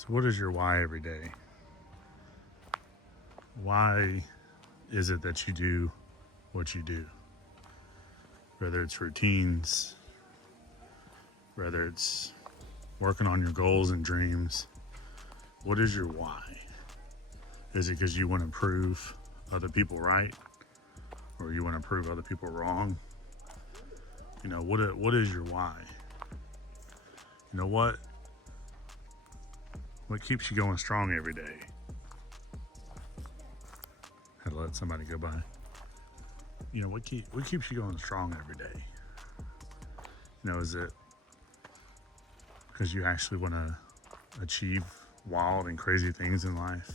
So what is your why every day? Why is it that you do what you do? Whether it's routines, whether it's working on your goals and dreams, what is your why? Is it because you want to prove other people right? Or you want to prove other people wrong? You know, what is your why? You know what keeps you going strong every day? Had to let somebody go by. You know, what keeps you going strong every day? You know, is it because you actually want to achieve wild and crazy things in life?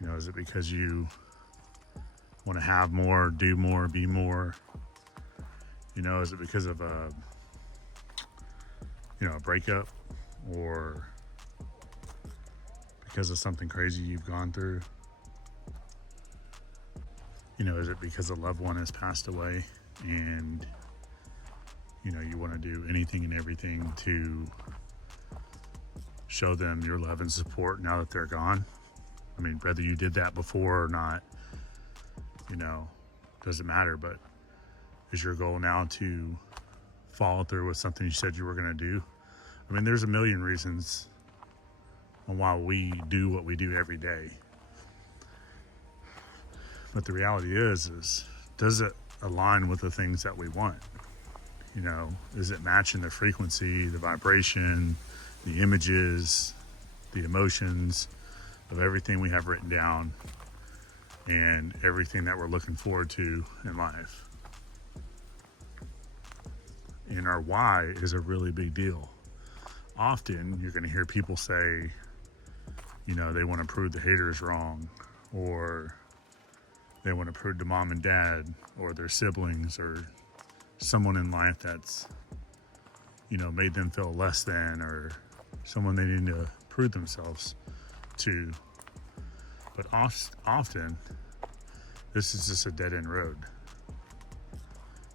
You know, is it because you want to have more, do more, be more? You know, is it because of a breakup, or because of something crazy you've gone through? You know, is it because a loved one has passed away and you want to do anything and everything to show them your love and support now that they're gone? I mean, whether you did that before or not, doesn't matter, but is your goal now to follow through with something you said you were going to do? I mean, there's a million reasons on why we do what we do every day. But the reality is does it align with the things that we want? You know, is it matching the frequency, the vibration, the images, the emotions of everything we have written down and everything that we're looking forward to in life? And our why is a really big deal. Often you're going to hear people say, they want to prove the haters wrong, or they want to prove to mom and dad or their siblings or someone in life that's, made them feel less than, or someone they need to prove themselves to. But often, this is just a dead-end road.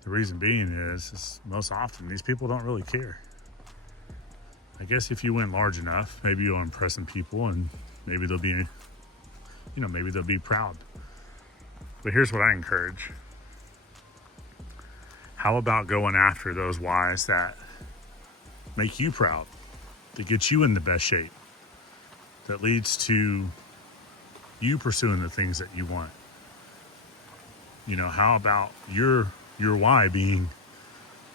The reason being is most often these people don't really care. I guess if you win large enough, maybe you'll impress some people and maybe they'll be, maybe they'll be proud. But here's what I encourage. How about going after those whys that make you proud, that get you in the best shape, that leads to you pursuing the things that you want? How about your why being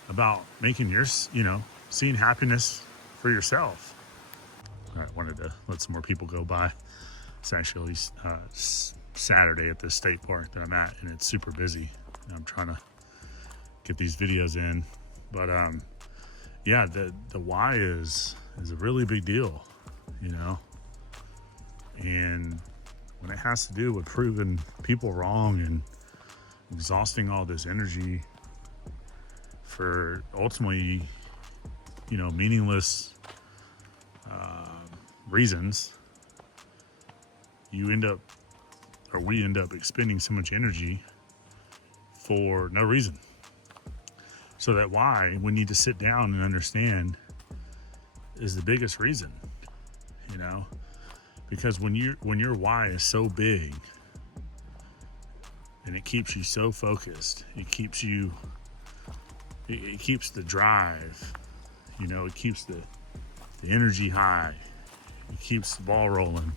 about making your, seeing happiness for yourself? All right, wanted to let some more people go by. It's actually Saturday at the state park that I'm at, and it's super busy. I'm trying to get these videos in, but yeah, the why is a really big deal, and when it has to do with proving people wrong and exhausting all this energy for ultimately, meaningless reasons, we end up expending so much energy for no reason. So that why we need to sit down and understand is the biggest reason, because when your why is so big and it keeps you so focused, it keeps the drive, it keeps the energy high, it keeps the ball rolling.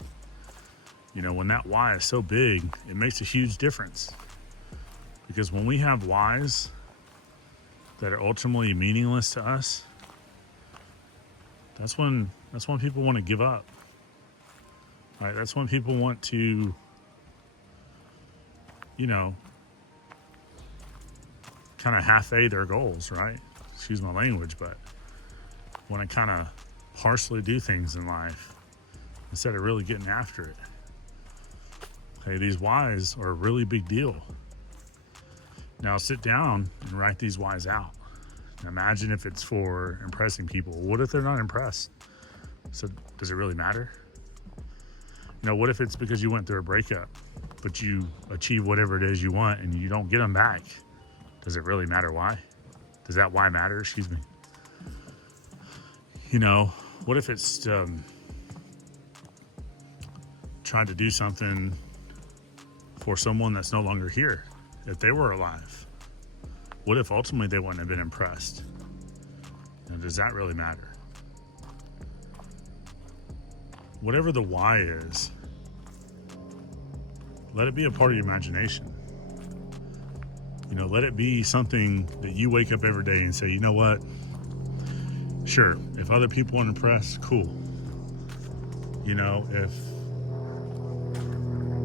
When that why is so big, it makes a huge difference. Because when we have whys that are ultimately meaningless to us, that's when people want to give up. Right? That's when people want to, kind of half-a their goals, right? Excuse my language, but want to kind of partially do things in life instead of really getting after it. Okay, these whys are a really big deal. Now sit down and write these whys out. Imagine if it's for impressing people. What if they're not impressed? So does it really matter? What if it's because you went through a breakup, but you achieve whatever it is you want and you don't get them back? Does it really matter why? Does that why matter? Excuse me. What if it's tried to do something for someone that's no longer here, if they were alive? What if ultimately they wouldn't have been impressed? Now, does that really matter? Whatever the why is, let it be a part of your imagination. Let it be something that you wake up every day and say, you know what? Sure, if other people aren't impressed, cool.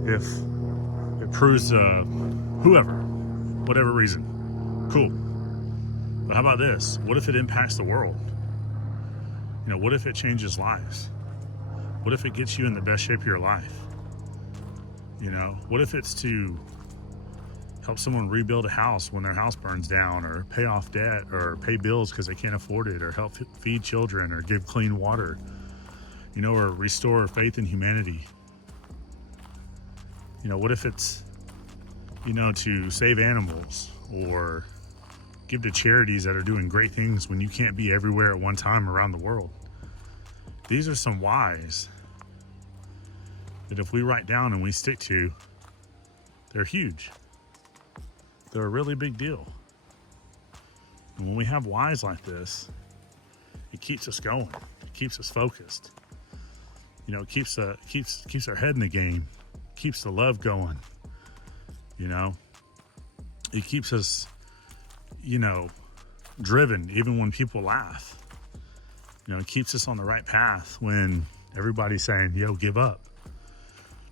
If it proves whoever, whatever reason, cool. But how about this? What if it impacts the world? What if it changes lives? What if it gets you in the best shape of your life? What if it's to help someone rebuild a house when their house burns down, or pay off debt, or pay bills because they can't afford it, or help feed children, or give clean water, or restore faith in humanity? What if it's, to save animals, or give to charities that are doing great things when you can't be everywhere at one time around the world? These are some whys that if we write down and we stick to, they're huge. They're a really big deal. And when we have whys like this, it keeps us going. It keeps us focused. It keeps our head in the game. Keeps the love going. It keeps us, driven even when people laugh. It keeps us on the right path when everybody's saying, yo, give up.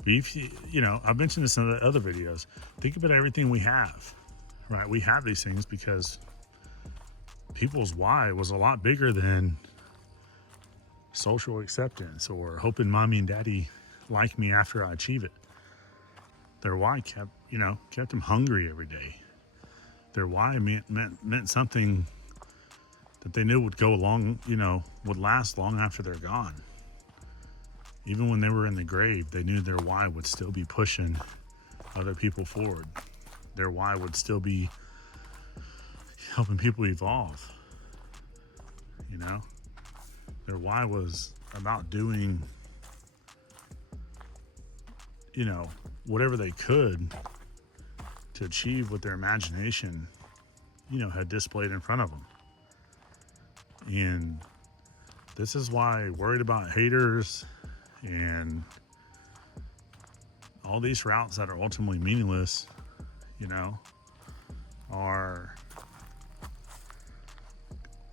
I've mentioned this in other videos. Think about everything we have, right? We have these things because people's why was a lot bigger than social acceptance or hoping mommy and daddy like me after I achieve it. Their why kept them hungry every day. Their why meant something that they knew would go along, would last long after they're gone. Even when they were in the grave, they knew their why would still be pushing other people forward. Their why would still be helping people evolve. Their why was about doing, whatever they could to achieve what their imagination, had displayed in front of them. And this is why worried about haters and all these routes that are ultimately meaningless, are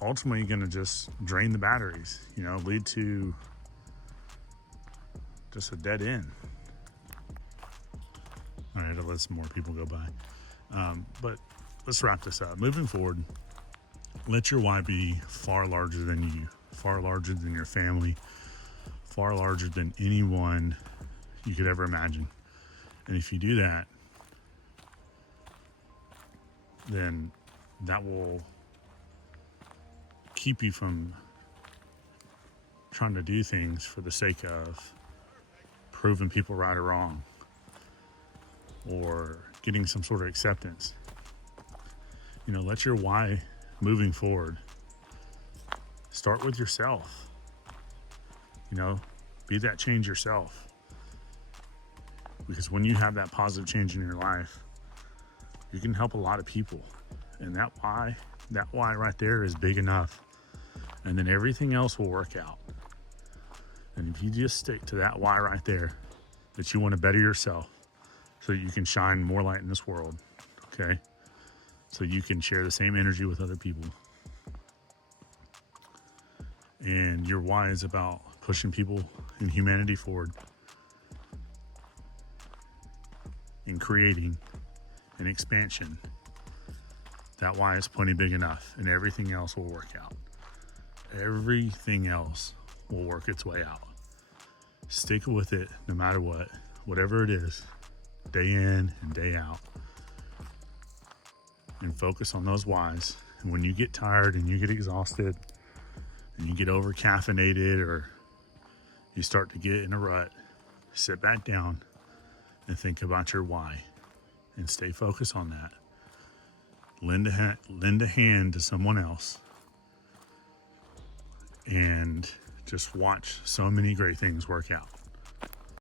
ultimately going to just drain the batteries, lead to just a dead end. All right, I'll let some more people go by. But let's wrap this up. Moving forward, let your why be far larger than you, far larger than your family, far larger than anyone you could ever imagine. And if you do that, then that will keep you from trying to do things for the sake of proving people right or wrong, or getting some sort of acceptance. Let your why moving forward start with yourself. Be that change yourself. Because when you have that positive change in your life, you can help a lot of people. And that why right there is big enough. And then everything else will work out. And if you just stick to that why right there, that you want to better yourself so that you can shine more light in this world, okay? So you can share the same energy with other people. And your why is about pushing people and humanity forward and creating an expansion. That why is plenty big enough, and everything else will work out. Everything else will work its way out. Stick with it no matter what, whatever it is, day in and day out. And focus on those whys. And when you get tired and you get exhausted and you get over caffeinated, or you start to get in a rut, sit back down and think about your why and stay focused on that. Lend a hand to someone else and just watch so many great things work out.